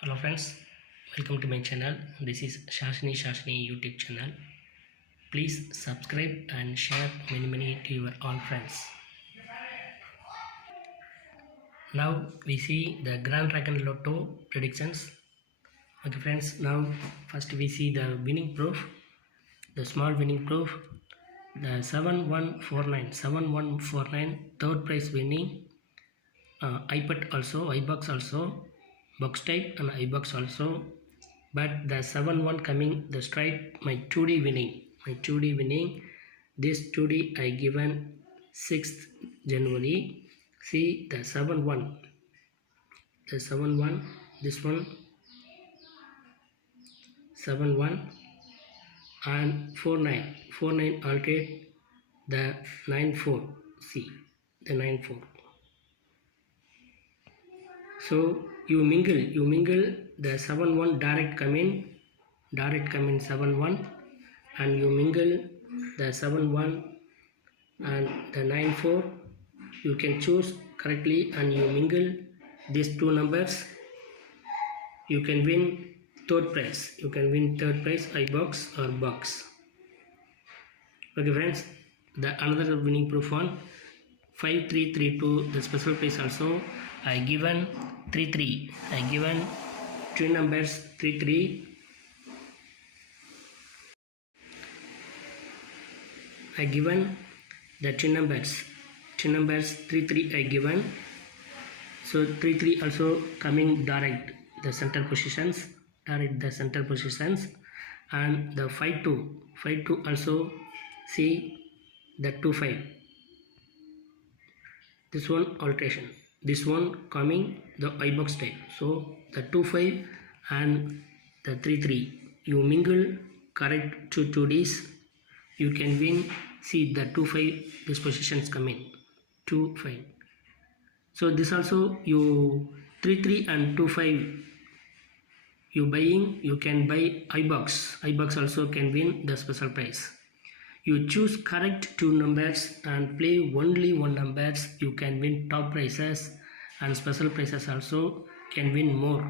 Hello friends, welcome to my channel. This is Shashini YouTube channel. Please subscribe and share many to your all friends. Now we see the Grand Dragon Lotto predictions. Okay friends, now first we see the winning proof, the small winning proof, the 7149 third prize winning, iPad also, iBox also, box type and iBox also, but the 7-1 coming the straight my 2D winning, this 2D I given 6th January. See the 7-1, this one 7-1 and 4-9 alternate the 9-4. See the 9-4. So you mingle the 7-1 direct come in 7-1, and you mingle the 7-1 and the 9-4. You can choose correctly and you mingle these two numbers. You can win third prize. iBox or box. Okay friends, the another winning proof one 5332, the special prize also I given 33. I given twin numbers 33. I given the twin numbers 33 I given. So 33 also coming direct the center positions, and the 5-2 also see the 2-5. This one alteration, this one coming the iBox type. So the 2-5 and the 3-3 you mingle correct 2 2Ds, you can win. See the 2-5, these positions come in 2-5. So this also you 3-3 and 2-5 you buying, you can buy iBox also can win the special prize. You choose correct two numbers and play only one numbers, you can win top prizes and special prizes also can win more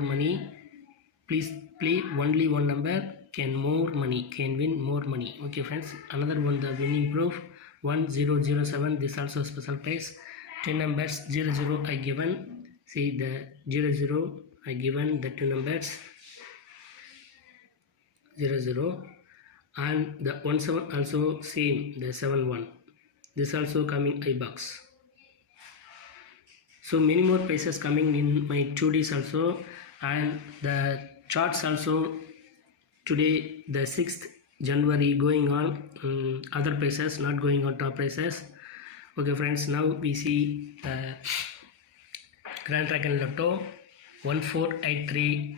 money. Please play only one number, can win more money. Okay friends, another one the winning proof 1007, this also special prize 10 numbers 00 I given. See the 00 I given the two numbers 00, and the 17 also same the 7-1, this also coming iBox. So many more prices coming in my 2Ds also, and the charts also today the 6th January going on, other prices not going on top prices. Okay friends, now we see the Grand Dragon Lotto 1483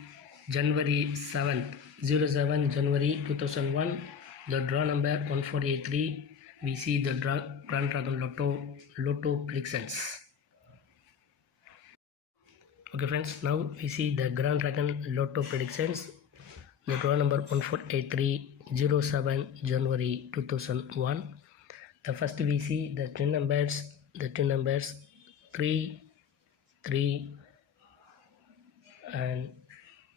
January 7th 07 January 2001, the draw number 1483. We see the Grand Dragon Lotto predictions. Okay friends, now we see the Grand Dragon Lotto predictions. The draw number 1483 07 January 2001. The first we see the twin numbers 3 3 and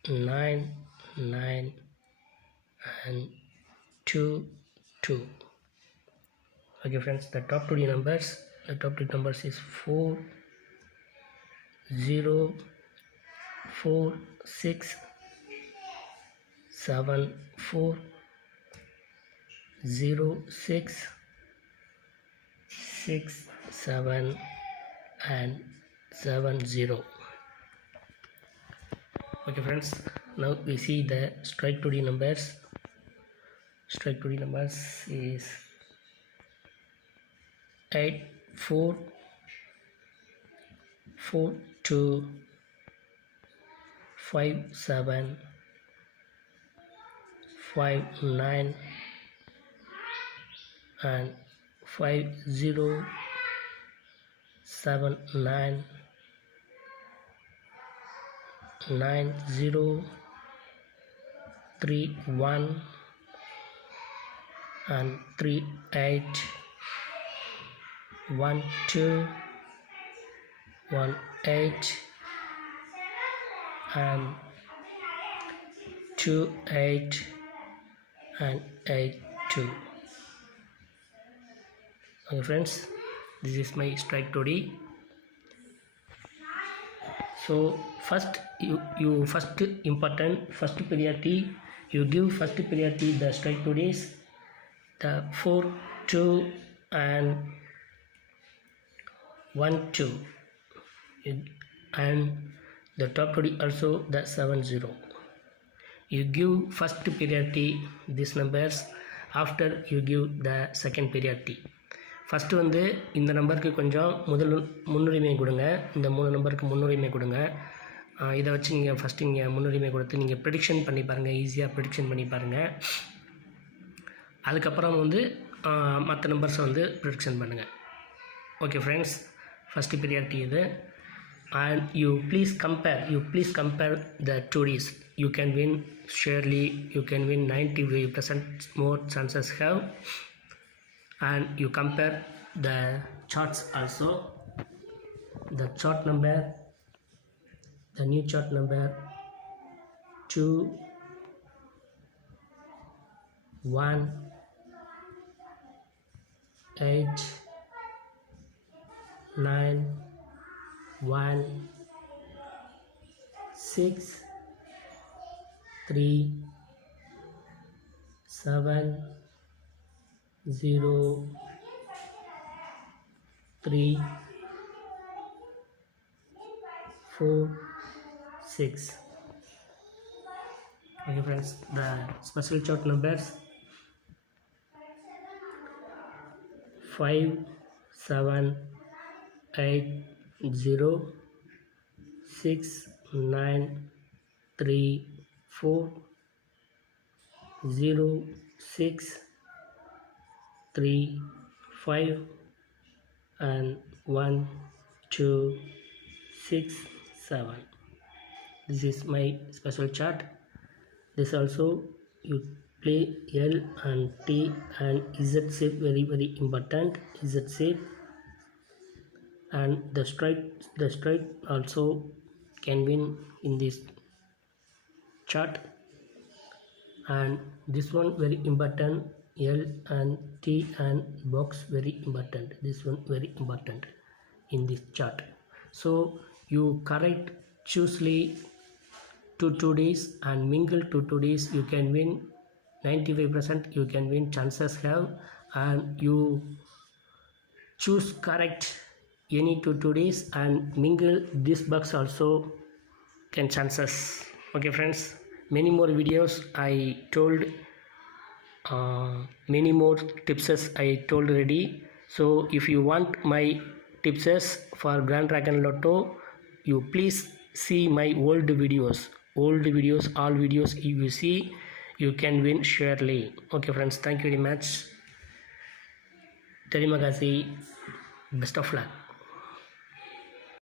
9 9 and 2 2. Okay friends, the top 2 numbers is 4 0 4 6 7 4 0 6 6 7 and 7 0. Okay friends, now we see the strike 2D numbers. Strike 2D numbers is 8 4 4 2 5 7 5 9 and 5 0 7 9 9 0 3 1 and 3 8 1 2 1 8 and 2 8 and 8 2. Okay friends, this is my strike today. So first you first important first priority, you give first priority the strike today's the 4 2 and 1 2, and the top today also the 7 0. You give first priority these numbers, after you give the second priority. First வந்து இந்த நம்பருக்கு கொஞ்சம் முன்னுரிமை கொடுங்க, இந்த 3 நம்பருக்கு முன்னுரிமை கொடுங்க. இதை வச்சு நீங்கள் ஃபஸ்ட்டு நீங்கள் முன்னுரிமை கொடுத்து நீங்கள் ப்ரெடிக்ஷன் பண்ணி பாருங்கள், ஈஸியாக ப்ரெடிக்ஷன் பண்ணி பாருங்கள். அதுக்கப்புறம் வந்து மற்ற நம்பர்ஸை வந்து ப்ரெடிக்ஷன் பண்ணுங்கள். ஓகே ஃப்ரெண்ட்ஸ், ஃபஸ்ட்டு ப்ரியாரிட்டி இது. And you please compare the டூடிஸ். You can win surely, you can win 95% more chances have. And you compare the charts also, the chart number, the new chart number 2 1 8 9 1 6 3 7 0 3 4 6. Okay friends, the special chart numbers 5 7 8 0 6 9 3 4 0 6 3 5 and 1 2 6 7. This is my special chart. This also you play L and T and Z shape, very important, Z shape. And the strike also can win in this chart. And this one very important, L and T and box very important, this one very important in this chart. So you correct choosely two days and mingle two days, you can win 95%, you can win chances have. And you choose correct any two days and mingle this box also can chances. Okay friends, many more videos I told, many more tipses I told already. So if you want my tipses for Grand Dragon Lotto, you please see my old videos, all videos if you see, you can win surely. Okay friends, thank you very much. Terima kasih, best of luck.